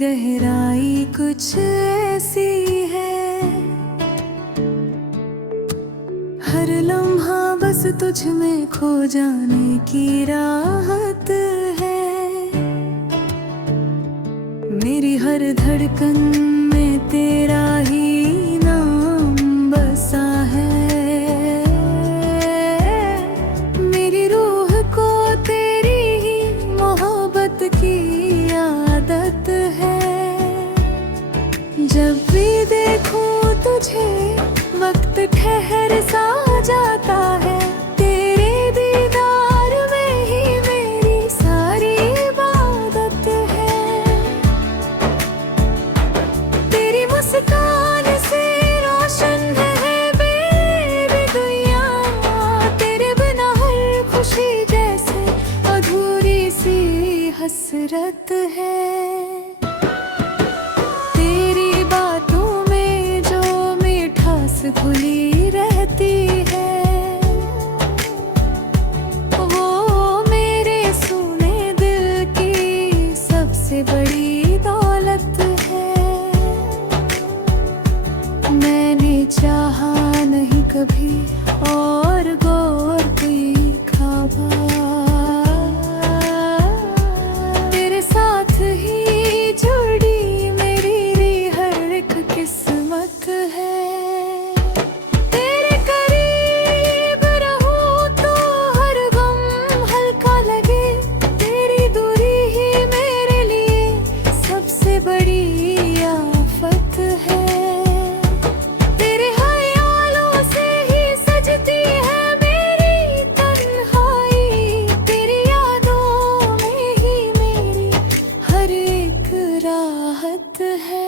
गहराई कुछ ऐसी है, हर लम्हा बस तुझ में खो जाने की राहत है। मेरी हर धड़कन में तेरा ही नाम बसा है। मेरी रूह को तेरी ही मोहब्बत की आदत है। जब भी देखूं तुझे वक्त ठहर सा जाता है। तेरे दीदार में ही मेरी सारी इबादत है। तेरी मुस्कान से रोशन है बेबी दुनिया। तेरे बिना हर खुशी जैसे अधूरी सी हसरत है। तेरी बातों में जो मिठास घुली रहती है, वो मेरे सुने दिल की सबसे बड़ी दौलत है। मैंने चाहा नहीं कभी और गौर कोई ख्वाबा, तेरे साथ ही जुड़ी मेरी हर एक किस्मत है। तेरे करीब रहूं तो हर गम हल्का लगे। तेरी दूरी ही मेरे लिए सबसे बड़ी आफत है। तेरे ख्यालों से ही सजती है मेरी तन्हाई। तेरी यादों में ही मेरी हर एक राहत है।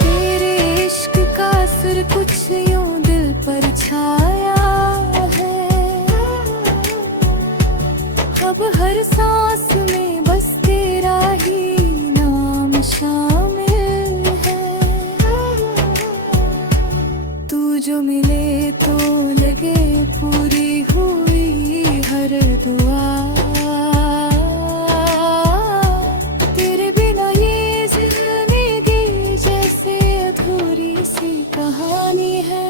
तेरे इश्क का असर कुछ यूं दिल पर छाया है। अब हर सांस में बस तेरा ही नाम शामिल है। तू जो मिले तो लगे पूरी हुई हर दुआ। तेरे बिना ये जिंदगी जैसे अधूरी सी कहानी है।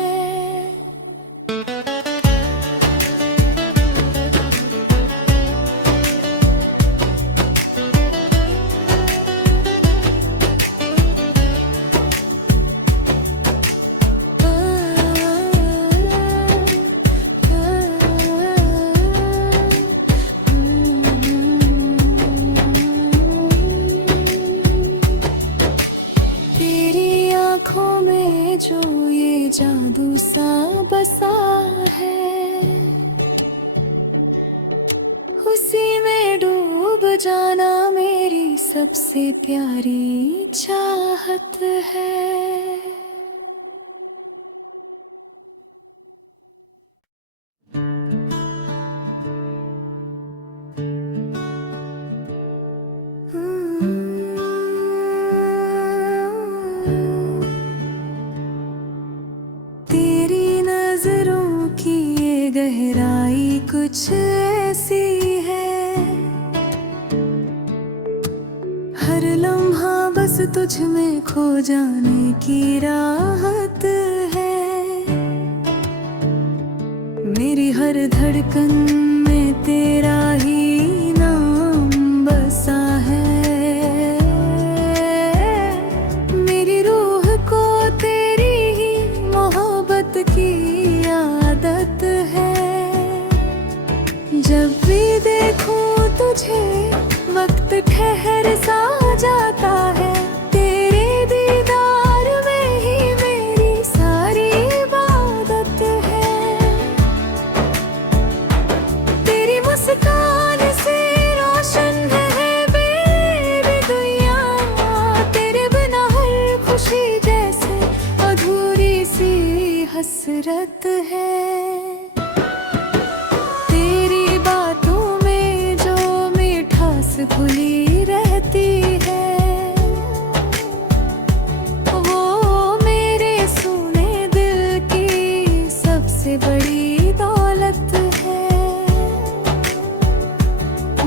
तेरी आँखों में जो ये जादू सा बसा है, उसी में डूब जाना मेरी सबसे प्यारी चाहत है। तेरी नजरों की ये गहराई कुछ ऐसी है, हर लम्हा बस तुझ में खो जाने की राहत है। मेरी हर धड़कन में तेरा ही नाम बसा है। मेरी रूह को तेरी ही मोहब्बत की आदत है। जब भी देखूं तुझे वक्त ठहर सा जाता है। तेरे दीदार में ही मेरी सारी इबादत है। तेरी मुस्कान से रोशन है बेबी दुनिया। तेरे बिना हर खुशी जैसे अधूरी सी हसरत है। तेरी बातों में जो मिठास घुली रहती है, वो मेरे सुने दिल की सबसे बड़ी दौलत है।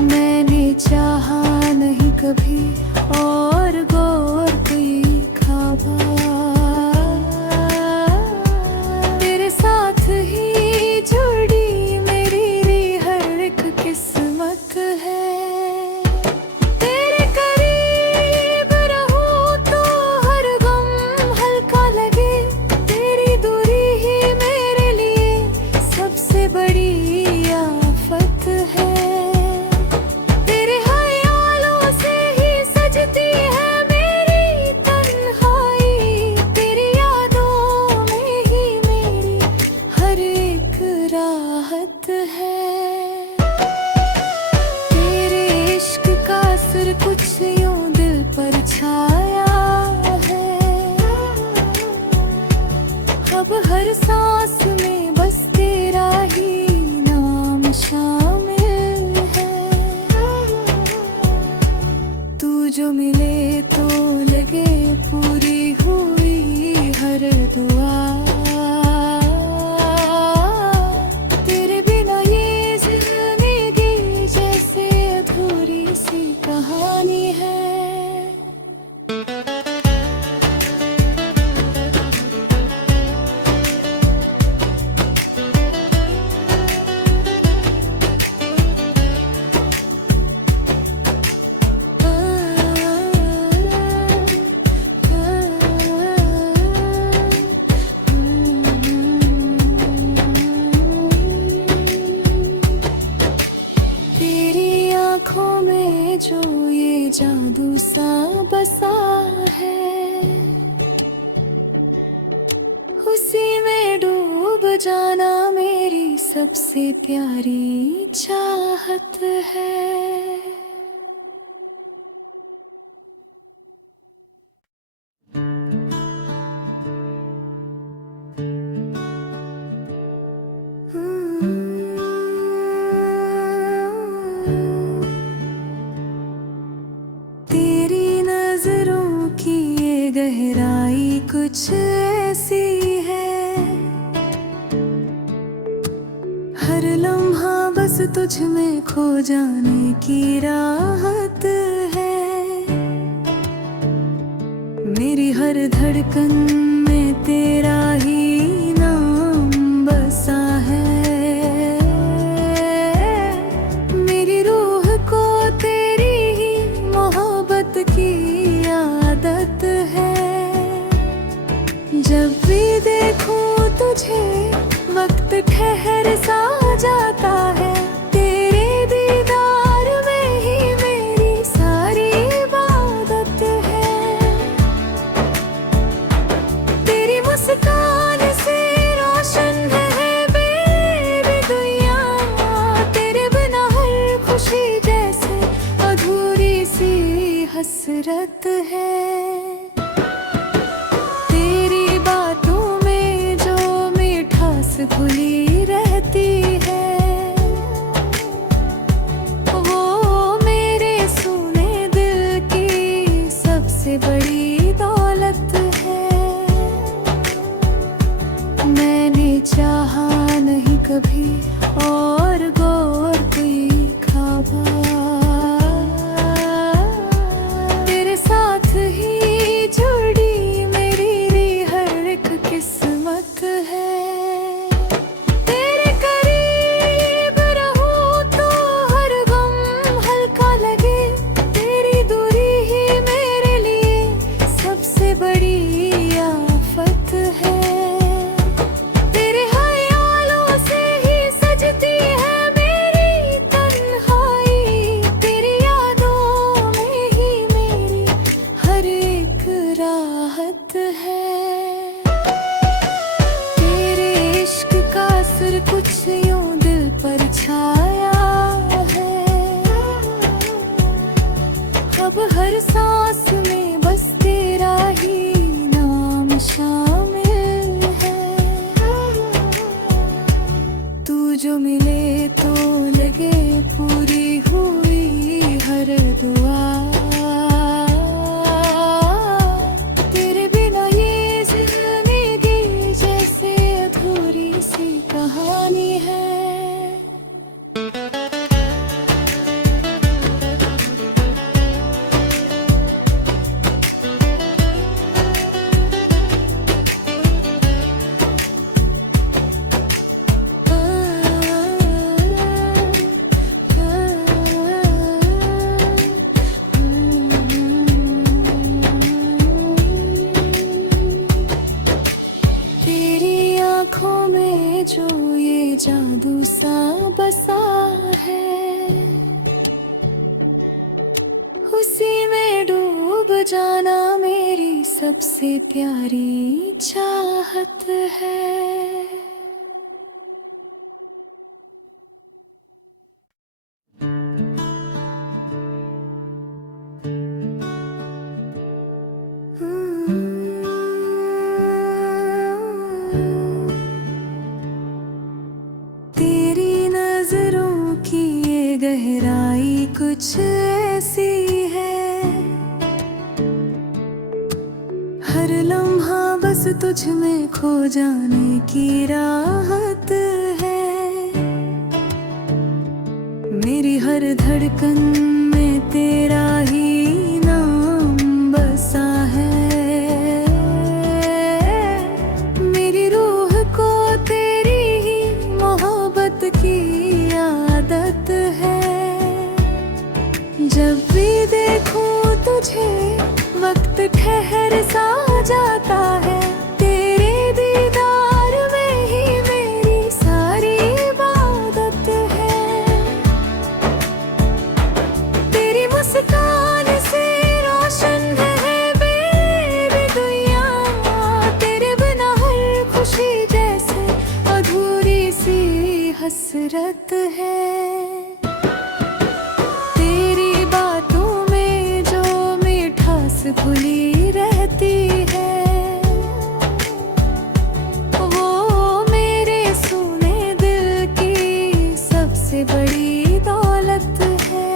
मैंने चाहा नहीं कभी और गौर कोई ख्वाबा। तेरे साथ ही जुड़ी मेरी हर एक किस्मत है। तेरे करीब रहूं तो हर गम हल्का लगे। तेरी दूरी ही मेरे लिए सबसे बड़ी आफत है। तेरे ख्यालों से ही सजती है मेरी तन्हाई। तेरी यादों में ही मेरी हर एक राहत है। तेरे इश्क का असर कुछ यूं दिल पर छाया है। अब हर सांस में बस तेरा ही नाम शामिल है। तू जो मिले तो लगे पूरी हुई हर दुआ। तेरे बिना ये जिंदगी जैसे अधूरी सी कहानी है। तेरी आँखों में जो ये जादू सा बसा है, उसी में डूब जाना मेरी सबसे प्यारी चाहत है। तेरी नजरों की ये गहराई कुछ ऐसी है। हर लम्हा बस तुझ में खो जाने की राहत है। मेरी हर धड़कन में तेरा ही नाम बसा है। मेरी रूह को तेरी ही मोहब्बत की आदत है। जब भी देखूं तुझे वक्त ठहर सा जाता है। तेरे दीदार में ही मेरी सारी इबादत है। तेरी मुस्कान से रोशन है मेरी दुनिया। तेरे बिना हर खुशी जैसे अधूरी सी हसरत है। तेरी बातों में जो मिठास घुली रहती है, वो मेरे सुने दिल की सबसे बड़ी दौलत है। मैंने चाहा नहीं कभी और गौर कोई ख्वाबा। तेरे साथ ही जुड़ी मेरी हर एक किस्मत है। तेरे करीब रहूं तो हर गम हल्का लगे। तेरी दूरी ही मेरे लिए सबसे बड़ी आफत है। तेरे ख्यालों से ही सजती है मेरी तन्हाई। तेरी यादों में ही मेरी हर एक राहत है। तेरे इश्क का असर कुछ यूं दिल पर छाया है। अब हर सांस में बस तेरा ही नाम शामिल है। तू जो मिले तो लगे पूरी हुई हर दुआ। तेरे बिना ये जिंदगी जैसे अधूरी सी कहानी है। जाना मेरी सबसे प्यारी चाहत है। तेरी नजरों की ये गहराई कुछ ऐसी है, हर लम्हा बस तुझ में खो जाने की राहत है। मेरी हर धड़कन में तेरा ही नाम बसा है, मेरी रूह को तेरी ही मोहब्बत की आदत है। जब भी देखूं तुझे वक्त ठहर सा जाता है, तेरे दीदार में ही मेरी सारी इबादत है। तेरी मुस्कान से रोशन है मेरी दुनिया, तेरे बिना हर खुशी जैसे अधूरी सी हसरत है। तेरी बातों में जो मिठास घुली रहती है, वो मेरे सुने दिल की सबसे बड़ी दौलत है।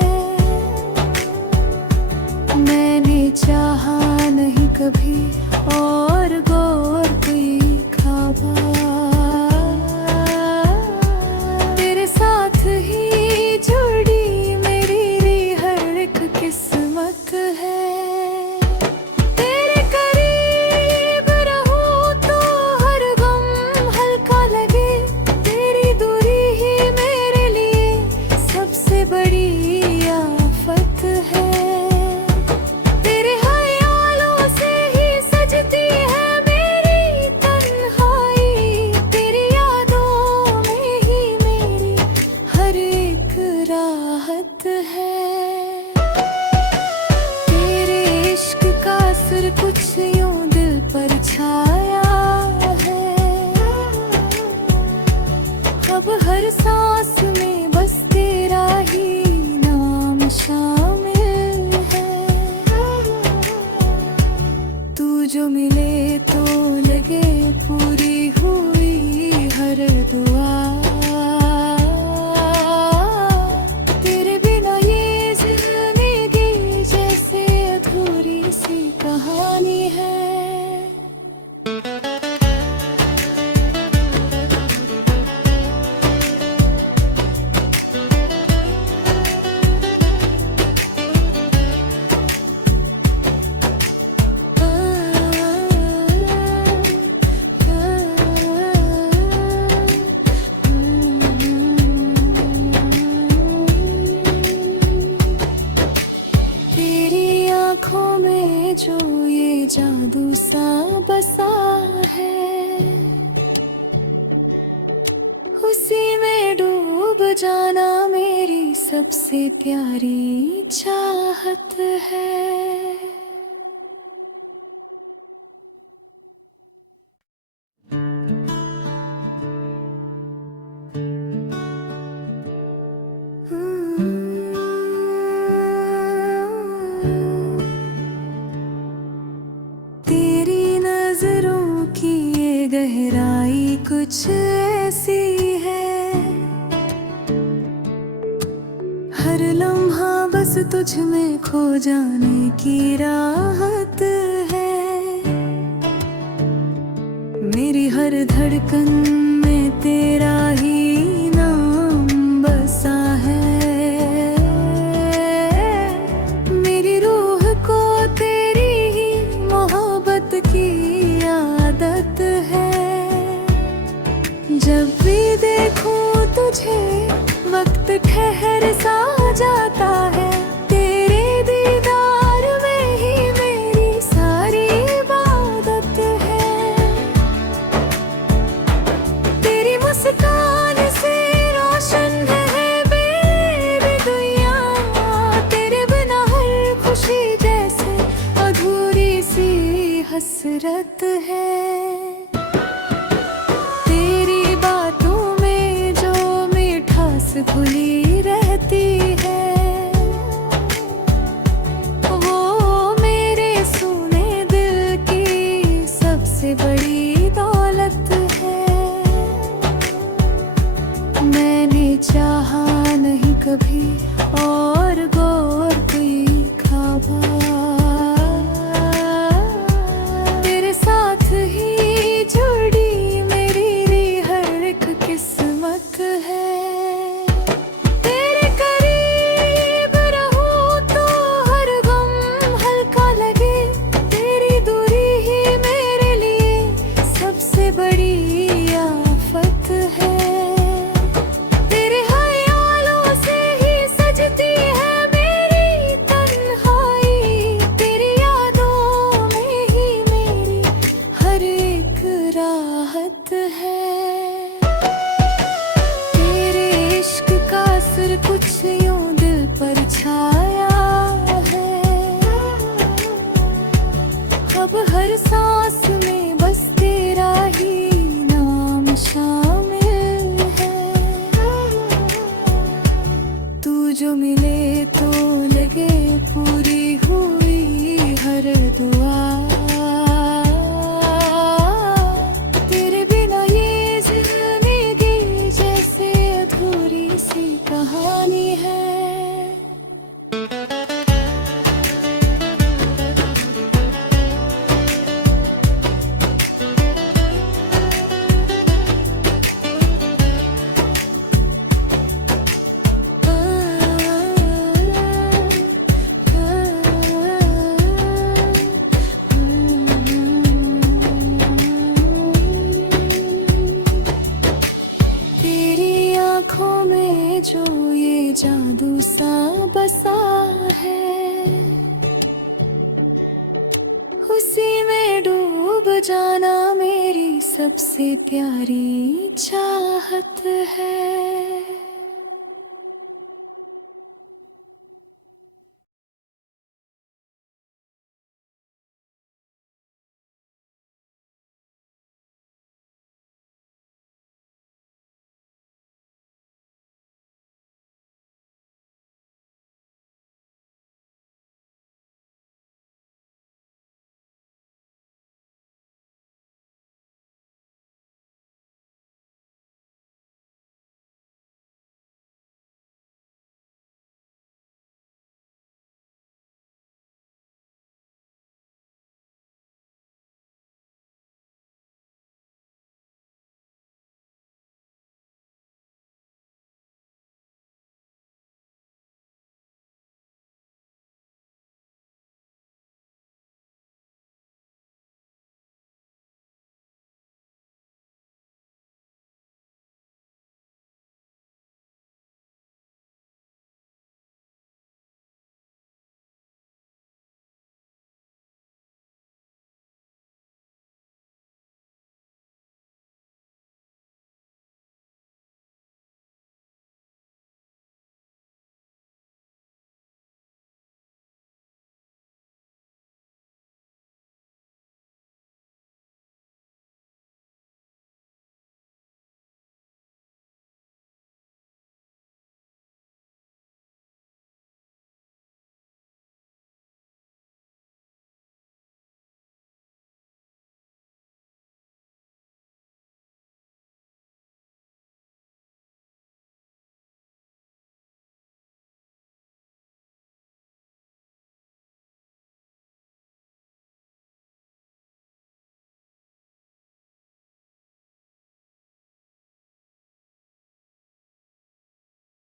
मैंने चाहा नहीं कभी और गौर कोई ख्वाबा, तेरे साथ ही जुड़ी मेरी हर एक किस्मत है। तेरे करीब रहूं तो हर गम हल्का लगे, तेरी दूरी ही मेरे लिए सबसे बड़ी आफत है। तेरे ख्यालों से ही सजती है मेरी तन्हाई, तेरी यादों में ही मेरी हर एक राहत है। तेरे इश्क का असर कुछ यूं दिल पर छाया है, अब हर सांस में बस तेरा ही नाम शामिल है। तू जो मिले तो लगे पूरी हुई हर दुआ, तेरे बिना ये जिंदगी जैसे अधूरी सी कहानी है। तेरी आँखों में जो ये जादू सा बसा है, उसी में डूब जाना मेरी सबसे प्यारी चाहत है। तेरी नजरों की ये गहराई कुछ ऐसी है, हर लम्हा बस तुझ में खो जाने की राहत है। मेरी हर धड़कन में तेरा ही नाम बसा है, मेरी रूह को तेरी ही मोहब्बत की आदत है। जब भी देखूं तुझे वक्त ठहर सा जाता है, तेरे दीदार में ही मेरी सारी इबादत है। तेरी मुस्कान से रोशन है मेरी दुनिया, तेरे बिना हर खुशी जैसे अधूरी हसरत है। तेरी बातों में जो मिठास घुली रहती है, वो मेरे सुने दिल की सबसे बड़ी दौलत है। मैंने चाहा नहीं कभी और गौर कोई ख्वाबा, तेरे साथ ही जुड़ी मेरी हर एक किस्मत है। तेरे करीब रहूं तो हर गम हल्का लगे, तेरी दूरी ही मेरे लिए सबसे बड़ी आफत है। तेरे इश्क का असर कुछ यूं दिल पर छाया है। अब हर सांस में बस तेरा ही नाम शामिल है। तू जो मिले तो लगे पूरी हुई हर दुआ। कहानी है। तेरी आँखों में जो ये जादू सा बसा है, उसी में डूब जाना मेरी सबसे प्यारी चाहत है।